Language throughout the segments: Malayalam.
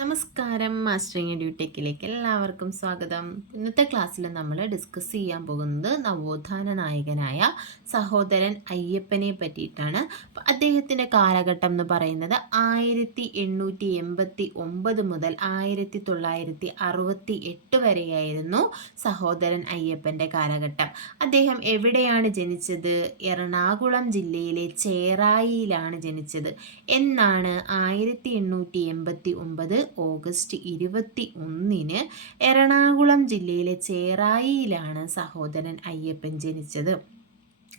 നമസ്കാരം മാസ്റ്ററിങ് ഡ്യൂട്ടേക്കിലേക്ക് എല്ലാവർക്കും സ്വാഗതം. ഇന്നത്തെ ക്ലാസ്സിൽ നമ്മൾ ഡിസ്കസ് ചെയ്യാൻ പോകുന്നത് നവോത്ഥാന നായകനായ സഹോദരൻ അയ്യപ്പനെ പറ്റിയിട്ടാണ്. അദ്ദേഹത്തിന്റെ കാലഘട്ടം എന്ന് പറയുന്നത് ആയിരത്തി എണ്ണൂറ്റി എൺപത്തി ഒമ്പത് മുതൽ ആയിരത്തി തൊള്ളായിരത്തി അറുപത്തി എട്ട് വരെയായിരുന്നു സഹോദരൻ അയ്യപ്പന്റെ കാലഘട്ടം. അദ്ദേഹം എവിടെയാണ് ജനിച്ചത്? എറണാകുളം ജില്ലയിലെ ചേറായിയിലാണ് ജനിച്ചത്. എന്നാണ് ആയിരത്തി എണ്ണൂറ്റി എൺപത്തി ഒമ്പത് ഓഗസ്റ്റ് ഇരുപത്തി ഒന്നിന് എറണാകുളം ജില്ലയിലെ ചേറായിയിലാണ് സഹോദരൻ അയ്യപ്പൻ ജനിച്ചത്.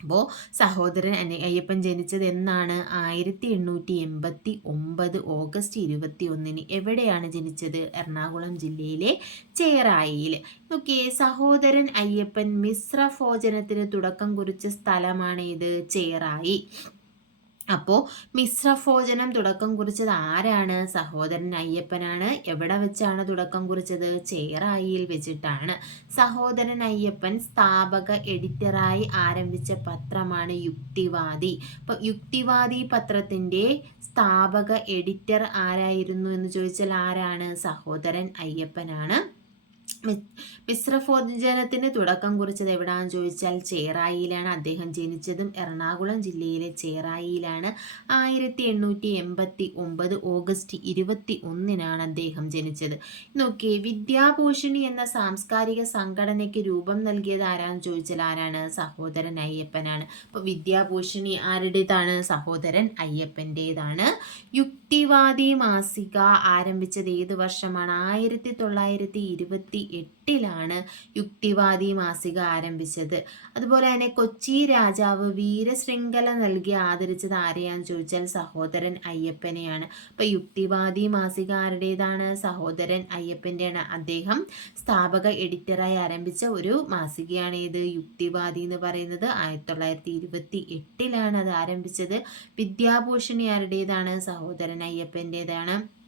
അപ്പോൾ സഹോദരൻ അയ്യപ്പൻ ജനിച്ചത് എന്നാണ്? ആയിരത്തി എണ്ണൂറ്റി എൺപത്തി ഒമ്പത് ഓഗസ്റ്റ് ഇരുപത്തി ഒന്നിന് എവിടെയാണ് ജനിച്ചത്? എറണാകുളം ജില്ലയിലെ ചേറായിയിൽ. ഓക്കെ സഹോദരൻ അയ്യപ്പൻ മിശ്ര ഭോജനത്തിന് തുടക്കം കുറിച്ച സ്ഥലമാണ് ഇത് ചേറായി. അപ്പോൾ മിശ്രഭോജനം തുടക്കം കുറിച്ചത് ആരാണ്? സഹോദരൻ അയ്യപ്പനാണ്. എവിടെ വെച്ചാണ് തുടക്കം കുറിച്ചത്? ചേറായിയിൽ വെച്ചിട്ടാണ്. സഹോദരൻ അയ്യപ്പൻ സ്ഥാപക എഡിറ്ററായി ആരംഭിച്ച പത്രമാണ് യുക്തിവാദി. അപ്പോൾ യുക്തിവാദി പത്രത്തിന്റെ സ്ഥാപക എഡിറ്റർ ആരായിരുന്നു എന്ന് ചോദിച്ചാൽ ആരാണ്? സഹോദരൻ അയ്യപ്പനാണ്. മിശ്രഭോജനത്തിന് തുടക്കം കുറിച്ചത് എവിടാന്ന് ചോദിച്ചാൽ ചേറായിയിലാണ്. അദ്ദേഹം ജനിച്ചതും എറണാകുളം ജില്ലയിലെ ചേറായിയിലാണ്. ആയിരത്തി എണ്ണൂറ്റി എൺപത്തി ഒമ്പത് ഓഗസ്റ്റ് ഇരുപത്തി ഒന്നിനാണ് അദ്ദേഹം ജനിച്ചത്. നോക്കിയേ വിദ്യാഭൂഷണി എന്ന സാംസ്കാരിക സംഘടനയ്ക്ക് രൂപം നൽകിയത് ആരാന്ന് ചോദിച്ചാൽ ആരാണ്? സഹോദരൻ അയ്യപ്പനാണ്. അപ്പോൾ വിദ്യാഭൂഷണി ആരുടേതാണ്? സഹോദരൻ അയ്യപ്പന്റേതാണ് യുക്തിവാദി മാസിക ആരംഭിച്ചത് ഏത് വർഷമാണ്? ആയിരത്തി തൊള്ളായിരത്തി ഇരുപത്തി എട്ടിലാണ് യുക്തിവാദി മാസിക ആരംഭിച്ചത്. അതുപോലെ തന്നെ കൊച്ചി രാജാവ് വീരശൃംഖല നൽകി ആദരിച്ചത് ആരെയാന്ന് ചോദിച്ചാൽ സഹോദരൻ അയ്യപ്പനെയാണ്. അപ്പൊ യുക്തിവാദി മാസിക ആരുടേതാണ്? സഹോദരൻ അയ്യപ്പന്റെയാണ് അദ്ദേഹം സ്ഥാപക എഡിറ്ററായി ആരംഭിച്ച ഒരു മാസികയാണ് ഇത്. യുക്തിവാദി എന്ന് പറയുന്നത് ആയിരത്തി തൊള്ളായിരത്തി ഇരുപത്തി എട്ടിലാണ് അത് ആരംഭിച്ചത്. വിദ്യാഭൂഷണി ആരുടേതാണ് സഹോദരൻ അയ്യപ്പന്റെതാണ്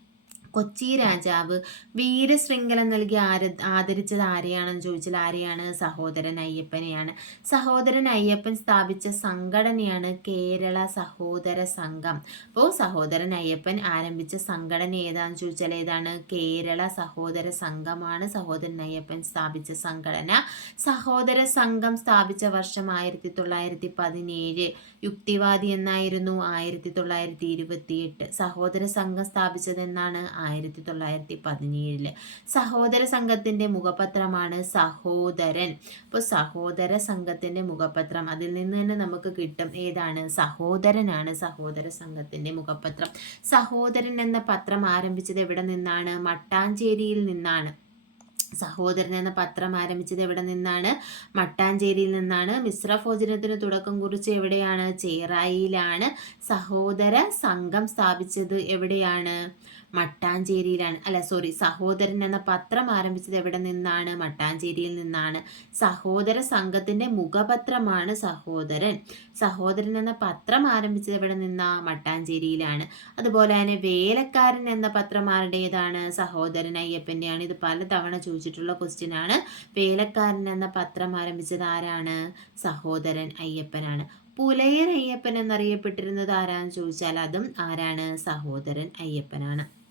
കൊച്ചി രാജാവ് വീരശൃംഖലം നൽകി ആര ആദരിച്ചത് ആരെയാണെന്ന് ചോദിച്ചാൽ ആരെയാണ്? സഹോദരൻ അയ്യപ്പനെയാണ്. സഹോദരൻ അയ്യപ്പൻ സ്ഥാപിച്ച സംഘടനയാണ് കേരള സഹോദര സംഘം. അപ്പോൾ സഹോദരൻ അയ്യപ്പൻ ആരംഭിച്ച സംഘടന ഏതാണെന്ന് ചോദിച്ചാൽ ഏതാണ്? കേരള സഹോദര സംഘമാണ് സഹോദരൻ അയ്യപ്പൻ സ്ഥാപിച്ച സംഘടന. സഹോദര സംഘം സ്ഥാപിച്ച വർഷം ആയിരത്തി തൊള്ളായിരത്തി പതിനേഴ് യുക്തിവാദി എന്നായിരുന്നു ആയിരത്തി തൊള്ളായിരത്തി ഇരുപത്തി എട്ട് സഹോദര സംഘം സ്ഥാപിച്ചത് എന്നാണ് ആയിരത്തി തൊള്ളായിരത്തി പതിനേഴിൽ സഹോദര സംഘത്തിന്റെ മുഖപത്രമാണ് സഹോദരൻ. അപ്പോൾ സഹോദര സംഘത്തിന്റെ മുഖപത്രം അതിൽ നിന്ന് തന്നെ നമുക്ക് കിട്ടും ഏതാണ്? സഹോദരനാണ് സഹോദര സംഘത്തിന്റെ മുഖപത്രം. സഹോദരൻ എന്ന പത്രം ആരംഭിച്ചത് എവിടെ നിന്നാണ്? മട്ടാഞ്ചേരിയിൽ നിന്നാണ്. സഹോദരൻ എന്ന പത്രം ആരംഭിച്ചത് എവിടെ നിന്നാണ്? മട്ടാഞ്ചേരിയിൽ നിന്നാണ്. മിശ്ര ഭോജനത്തിന് തുടക്കം കുറിച്ച് എവിടെയാണ്? ചേറായിയിലാണ്. സഹോദര സംഘം സ്ഥാപിച്ചത് എവിടെയാണ്? മട്ടാഞ്ചേരിയിലാണ്. അല്ല സോറി സഹോദരൻ എന്ന പത്രം ആരംഭിച്ചത് എവിടെ നിന്നാണ്? മട്ടാഞ്ചേരിയിൽ നിന്നാണ്. സഹോദര സംഘത്തിന്റെ മുഖപത്രമാണ് സഹോദരൻ. സഹോദരൻ എന്ന പത്രം ആരംഭിച്ചത് എവിടെ നിന്നാ? മട്ടാഞ്ചേരിയിലാണ്. അതുപോലെ തന്നെ വേലക്കാരൻ എന്ന പത്രം ആരുടേതാണ്? സഹോദരൻ അയ്യപ്പന്റെയാണ് ഇത് പലതവണ ചോദിച്ചിട്ടുള്ള ക്വസ്റ്റ്യൻ ആണ്. വേലക്കാരൻ എന്ന പത്രം ആരംഭിച്ചത് ആരാണ്? സഹോദരൻ അയ്യപ്പനാണ്. പുലയൻ അയ്യപ്പൻ എന്നറിയപ്പെട്ടിരുന്നത് ആരാന്ന് ചോദിച്ചാൽ അതും ആരാണ്? സഹോദരൻ അയ്യപ്പനാണ്.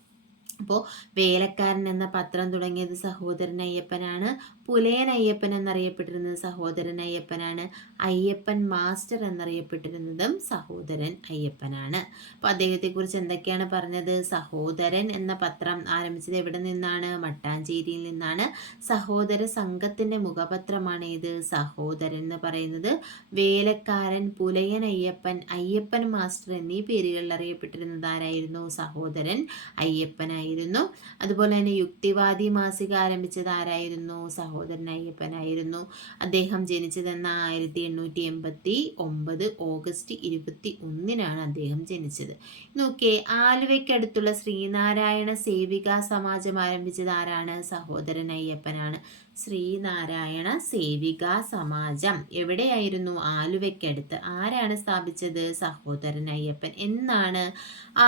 അപ്പോൾ വേലക്കാരൻ എന്ന പത്രം തുടങ്ങിയത് സഹോദരൻ അയ്യപ്പനാണ്. പുലയൻ അയ്യപ്പൻ എന്നറിയപ്പെട്ടിരുന്നത് സഹോദരൻ അയ്യപ്പനാണ് അയ്യപ്പൻ മാസ്റ്റർ എന്നറിയപ്പെട്ടിരുന്നതും സഹോദരൻ അയ്യപ്പനാണ്. അപ്പോൾ അദ്ദേഹത്തെക്കുറിച്ച് എന്തൊക്കെയാണ് പറഞ്ഞത്? സഹോദരൻ എന്ന പത്രം ആരംഭിച്ചത് എവിടെ നിന്നാണ്? മട്ടാഞ്ചേരിയിൽ നിന്നാണ്. സഹോദര സംഘത്തിന്റെ മുഖപത്രമാണ് ഇത് സഹോദരൻ എന്ന് പറയുന്നത് വേലക്കാരൻ പുലയൻ അയ്യപ്പൻ അയ്യപ്പൻ മാസ്റ്റർ എന്നീ പേരുകളിൽ അറിയപ്പെട്ടിരുന്നത് ആരായിരുന്നു? സഹോദരൻ അയ്യപ്പനായിരുന്നു. അതുപോലെ തന്നെ യുക്തിവാദി മാസിക ആരംഭിച്ചത് ആരായിരുന്നു? സഹോദരൻ അയ്യപ്പനായിരുന്നു അദ്ദേഹം ജനിച്ചതെന്ന ആയിരത്തി എണ്ണൂറ്റി എൺപത്തി ഒമ്പത് ഓഗസ്റ്റ് ഇരുപത്തി ഒന്നിനാണ് അദ്ദേഹം ജനിച്ചത്. നോക്കിയേ ആലുവയ്ക്കടുത്തുള്ള ശ്രീനാരായണ സേവിക സമാജം ആരംഭിച്ചത് ആരാണ്? സഹോദരൻ അയ്യപ്പനാണ് ശ്രീനാരായണ സേവിക സമാജം. എവിടെയായിരുന്നു? ആലുവയ്ക്കടുത്ത്. ആരാണ് സ്ഥാപിച്ചത്? സഹോദരൻ അയ്യപ്പൻ എന്നാണ്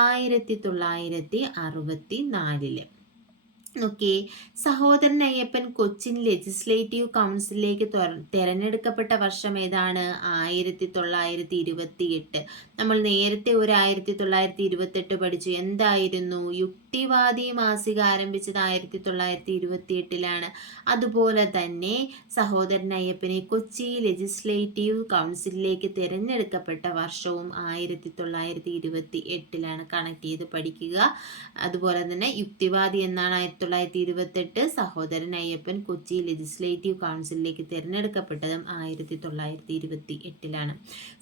ആയിരത്തി തൊള്ളായിരത്തി അറുപത്തി നാലിൽ okay Sahodaran Ayyappan Cochin legislative കൗൺസിലിലേക്ക് തിരഞ്ഞെടുക്കപ്പെട്ട വർഷം ഏതാണ്? ആയിരത്തി തൊള്ളായിരത്തി ഇരുപത്തി എട്ട് നമ്മൾ നേരത്തെ ഒരു ആയിരത്തി തൊള്ളായിരത്തി ഇരുപത്തെട്ട് പഠിച്ചു. എന്തായിരുന്നു? യുക്തി യുക്തിവാദി മാസിക ആരംഭിച്ചത് ആയിരത്തി തൊള്ളായിരത്തി ഇരുപത്തി എട്ടിലാണ് അതുപോലെ തന്നെ സഹോദരൻ അയ്യപ്പനെ കൊച്ചി ലെജിസ്ലേറ്റീവ് കൗൺസിലിലേക്ക് തിരഞ്ഞെടുക്കപ്പെട്ട വർഷവും ആയിരത്തി തൊള്ളായിരത്തി ഇരുപത്തി എട്ടിലാണ് കണക്ട് ചെയ്ത് പഠിക്കുക. അതുപോലെ തന്നെ യുക്തിവാദി എന്നാണ് ആയിരത്തി തൊള്ളായിരത്തി ഇരുപത്തെട്ട് സഹോദരൻ അയ്യപ്പൻ കൊച്ചി ലെജിസ്ലേറ്റീവ് കൗൺസിലിലേക്ക് തിരഞ്ഞെടുക്കപ്പെട്ടതും ആയിരത്തി തൊള്ളായിരത്തി ഇരുപത്തി എട്ടിലാണ്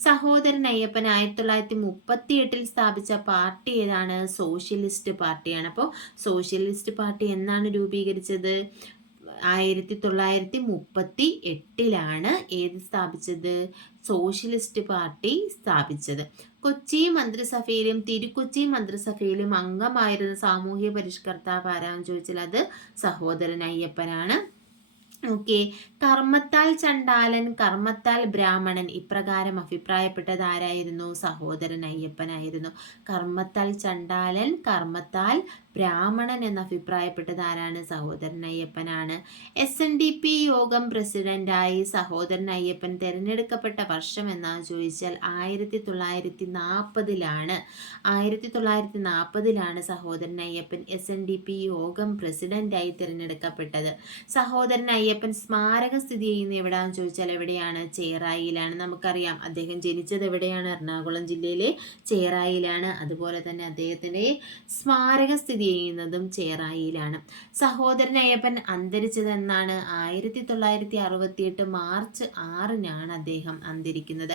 സഹോദരൻ അയ്യപ്പൻ ആയിരത്തി തൊള്ളായിരത്തി മുപ്പത്തി എട്ടിൽ സ്ഥാപിച്ച പാർട്ടി ഏതാണ്? സോഷ്യലിസ്റ്റ് പാർട്ടിയാണ്. അപ്പോൾ സോഷ്യലിസ്റ്റ് പാർട്ടി എന്നാണ് രൂപീകരിച്ചത്? ആയിരത്തി തൊള്ളായിരത്തി മുപ്പത്തി എട്ടിലാണ് ഏത് സ്ഥാപിച്ചത്? സോഷ്യലിസ്റ്റ് പാർട്ടി സ്ഥാപിച്ചത്. കൊച്ചി മന്ത്രിസഭയിലും തിരുക്കൊച്ചി മന്ത്രിസഭയിലും അംഗമായിരുന്ന സാമൂഹ്യ പരിഷ്കർത്താവ് ആരാന്ന് ചോദിച്ചാൽ അത് സഹോദരൻ അയ്യപ്പനാണ്. ഓക്കെ. കർമ്മത്താൽ ചണ്ടാലൻ കർമ്മത്താൽ ബ്രാഹ്മണൻ ഇപ്രകാരം അഭിപ്രായപ്പെട്ടത് ആരായിരുന്നു? സഹോദരൻ അയ്യപ്പനായിരുന്നു. കർമ്മത്താൽ ചണ്ടാലൻ കർമ്മത്താൽ ബ്രാഹ്മണൻ എന്ന് അഭിപ്രായപ്പെട്ടത് ആരാണ്? സഹോദരൻ അയ്യപ്പനാണ്. എസ് എൻ ഡി പി യോഗം പ്രസിഡന്റായി സഹോദരൻ അയ്യപ്പൻ തിരഞ്ഞെടുക്കപ്പെട്ട വർഷം എന്നാണ് ചോദിച്ചാൽ ആയിരത്തി തൊള്ളായിരത്തി നാൽപ്പതിലാണ് ആയിരത്തി തൊള്ളായിരത്തി നാൽപ്പതിലാണ് Sahodaran Ayyappan S N D P Yogam പ്രസിഡന്റായി തിരഞ്ഞെടുക്കപ്പെട്ടത്. സഹോദരൻ അയ്യപ്പൻ സ്മാരക സ്ഥിതി ചെയ്യുന്ന എവിടെയാണെന്ന് ചോദിച്ചാൽ എവിടെയാണ്? ചേറായിലാണ്. നമുക്കറിയാം. അദ്ദേഹം ജനിച്ചത് എവിടെയാണ്? എറണാകുളം ജില്ലയിലെ ചേറായിലാണ്. അതുപോലെ തന്നെ അദ്ദേഹത്തിന്റെ സ്മാരക സ്ഥിതി സ്ഥിതി ചെയ്യുന്നതും ചേറായിയിലാണ് സഹോദരൻ അയ്യപ്പൻ അന്തരിച്ചതെന്നാണ് ആയിരത്തി തൊള്ളായിരത്തി അറുപത്തിയെട്ട് മാർച്ച് ആറിനാണ് അദ്ദേഹം അന്തരിക്കുന്നത്.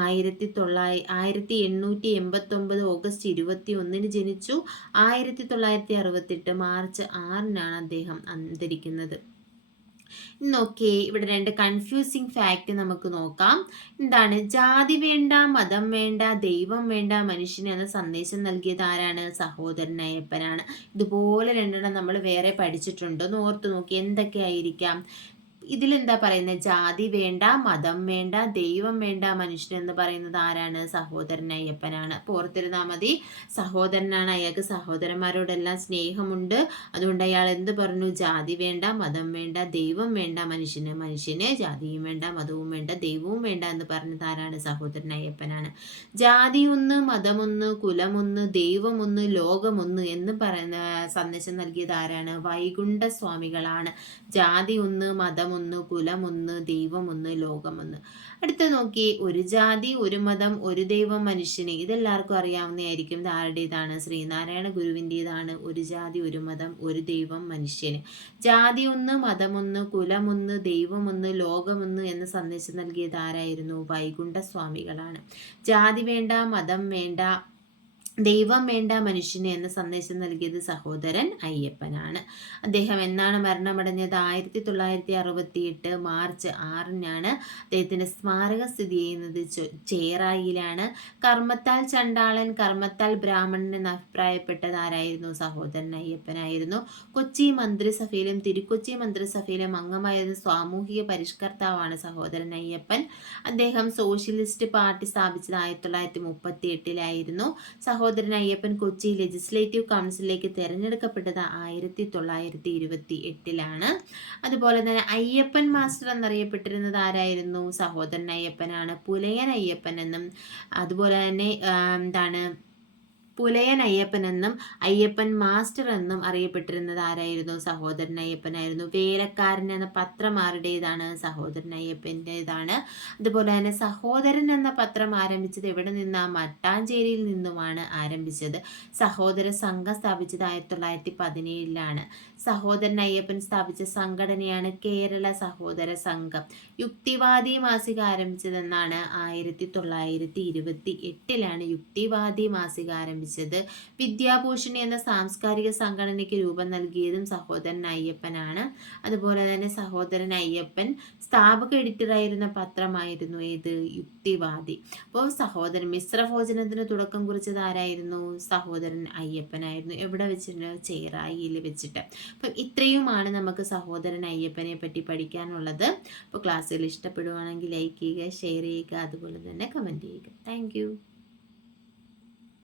ആയിരത്തി തൊള്ളായി ആയിരത്തി എണ്ണൂറ്റി എൺപത്തൊമ്പത് ഓഗസ്റ്റ് ഇരുപത്തി ഒന്നിന് ജനിച്ചു. ആയിരത്തി തൊള്ളായിരത്തി അറുപത്തെട്ട് മാർച്ച് ആറിനാണ് അദ്ദേഹം അന്തരിക്കുന്നത്. നോക്കേ. ഇവിടെ രണ്ട് കൺഫ്യൂസിങ് ഫാക്റ്റ് നമുക്ക് നോക്കാം. എന്താണ്? ജാതി വേണ്ട മതം വേണ്ട ദൈവം വേണ്ട മനുഷ്യന് എന്ന സന്ദേശം നൽകിയത് ആരാണ്? സഹോദരൻ അയ്യപ്പനാണ്. ഇതുപോലെ രണ്ടെണ്ണം നമ്മൾ വേറെ പഠിച്ചിട്ടുണ്ട്. ഒന്ന് ഓർത്ത് നോക്കി. എന്തൊക്കെയായിരിക്കാം ഇതിലെന്താ പറയുന്നത് ജാതി വേണ്ട മതം വേണ്ട ദൈവം വേണ്ട മനുഷ്യൻ എന്ന് പറയുന്നത് ആരാണ്? സഹോദരൻ അയ്യപ്പനാണ്. ഓർത്തിരുന്നാൽ മതി സഹോദരനാണ് അയാൾക്ക് സഹോദരന്മാരോടെല്ലാം സ്നേഹമുണ്ട്. അതുകൊണ്ട് അയാൾ എന്ത് പറഞ്ഞു? ജാതി വേണ്ട മതം വേണ്ട ദൈവം വേണ്ട മനുഷ്യന് മനുഷ്യന് ജാതിയും വേണ്ട മതവും വേണ്ട ദൈവവും വേണ്ട എന്ന് പറഞ്ഞത് ആരാണ്? സഹോദരൻ അയ്യപ്പനാണ്. ജാതി ഒന്ന് മതമൊന്ന് കുലമൊന്ന് ദൈവമൊന്ന് ലോകമൊന്ന് എന്ന് പറയുന്ന സന്ദേശം നൽകിയത് ആരാണ്? വൈകുണ്ഠ സ്വാമികളാണ് ജാതി ഒന്ന് മതം ഒന്ന് കുലമൊന്ന് ദൈവമൊന്ന് ലോകമൊന്ന് അടുത്ത നോക്കി ഒരു ജാതി ഒരു മതം ഒരു ദൈവം മനുഷ്യന് ഇതെല്ലാവർക്കും അറിയാവുന്നതായിരിക്കും ആരുടേതാണ് ശ്രീനാരായണ ഗുരുവിന്റെതാണ്. ഒരു ജാതി ഒരു മതം ഒരു ദൈവം മനുഷ്യന്. ജാതി ഒന്ന് മതമൊന്ന് കുലമൊന്ന് ദൈവമൊന്ന് ലോകമൊന്ന് എന്ന സന്ദേശം നൽകിയത് ആരായിരുന്നു? വൈകുണ്ഠ സ്വാമികളാണ് ജാതി വേണ്ട മതം വേണ്ട ദൈവം വേണ്ട മനുഷ്യന് എന്ന സന്ദേശം നൽകിയത് സഹോദരൻ അയ്യപ്പനാണ്. അദ്ദേഹം എന്നാണ് മരണമടഞ്ഞത്? ആയിരത്തി തൊള്ളായിരത്തി അറുപത്തി എട്ട് മാർച്ച് ആറിനാണ് അദ്ദേഹത്തിന്റെ സ്മാരക സ്ഥിതി ചെയ്യുന്നത്. ചേറായിലാണ് കർമ്മത്താൽ ചണ്ടാളൻ കർമ്മത്താൽ ബ്രാഹ്മണൻ എന്ന് അഭിപ്രായപ്പെട്ടത് ആരായിരുന്നു? സഹോദരൻ അയ്യപ്പനായിരുന്നു. കൊച്ചി മന്ത്രിസഭയിലും തിരുക്കൊച്ചി മന്ത്രിസഭയിലും അംഗമായിരുന്ന സാമൂഹിക പരിഷ്കർത്താവാണ് സഹോദരൻ അയ്യപ്പൻ. അദ്ദേഹം സോഷ്യലിസ്റ്റ് പാർട്ടി സ്ഥാപിച്ചത് ആയിരത്തി തൊള്ളായിരത്തി മുപ്പത്തി എട്ടിലായിരുന്നു സഹോ സഹോദരൻ അയ്യപ്പൻ കൊച്ചി ലെജിസ്ലേറ്റീവ് കൗൺസിലിലേക്ക് തിരഞ്ഞെടുക്കപ്പെട്ടത് ആയിരത്തി തൊള്ളായിരത്തി ഇരുപത്തി എട്ടിലാണ് അതുപോലെ തന്നെ അയ്യപ്പൻ മാസ്റ്റർ എന്നറിയപ്പെട്ടിരുന്നത് ആരായിരുന്നു? സഹോദരൻ അയ്യപ്പനാണ് പുലയൻ അയ്യപ്പൻ എന്നും. അതുപോലെ തന്നെ എന്താണ് പുലയൻ അയ്യപ്പൻ എന്നും അയ്യപ്പൻ മാസ്റ്റർ എന്നും അറിയപ്പെട്ടിരുന്നത് ആരായിരുന്നു? സഹോദരൻ അയ്യപ്പനായിരുന്നു. വേലക്കാരൻ എന്ന പത്രം ആരുടേതാണ് സഹോദരൻ അയ്യപ്പന്റെതാണ്. അതുപോലെ തന്നെ സഹോദരൻ എന്ന പത്രം ആരംഭിച്ചത് എവിടെ നിന്നാ? മട്ടാഞ്ചേരിയിൽ നിന്നുമാണ് ആരംഭിച്ചത്. സഹോദര സംഘം സ്ഥാപിച്ചത് ആയിരത്തി തൊള്ളായിരത്തി പതിനേഴിലാണ് സഹോദരൻ അയ്യപ്പൻ സ്ഥാപിച്ച സംഘടനയാണ് കേരള സഹോദര സംഘം. യുക്തിവാദി മാസിക ആരംഭിച്ചതെന്നാണ് ആയിരത്തി തൊള്ളായിരത്തി ഇരുപത്തി എട്ടിലാണ് യുക്തിവാദി മാസിക ആരംഭിച്ചത്. വിദ്യാഭൂഷണി എന്ന സാംസ്കാരിക സംഘടനയ്ക്ക് രൂപം നൽകിയതും സഹോദരൻ അയ്യപ്പനാണ്. അതുപോലെ തന്നെ സഹോദരൻ അയ്യപ്പൻ സ്ഥാപക എഡിറ്ററായിരുന്ന പത്രമായിരുന്നു ഏത്? യുക്തിവാദി. അപ്പോൾ സഹോദരൻ മിശ്രഭോജനത്തിന് തുടക്കം കുറിച്ചത് ആരായിരുന്നു? സഹോദരൻ അയ്യപ്പനായിരുന്നു. എവിടെ വെച്ചിട്ട്? ചേറായിയിൽ വെച്ചിട്ട്. അപ്പം ഇത്രയുമാണ് നമുക്ക് സഹോദരൻ അയ്യപ്പനെ പറ്റി പഠിക്കാനുള്ളത്. അപ്പോൾ ക്ലാസ്സുകൾ ഇഷ്ടപ്പെടുവാണെങ്കിൽ ലൈക്ക് ചെയ്യുക ഷെയർ ചെയ്യുക അതുപോലെ തന്നെ കമന്റ് ചെയ്യുക. താങ്ക്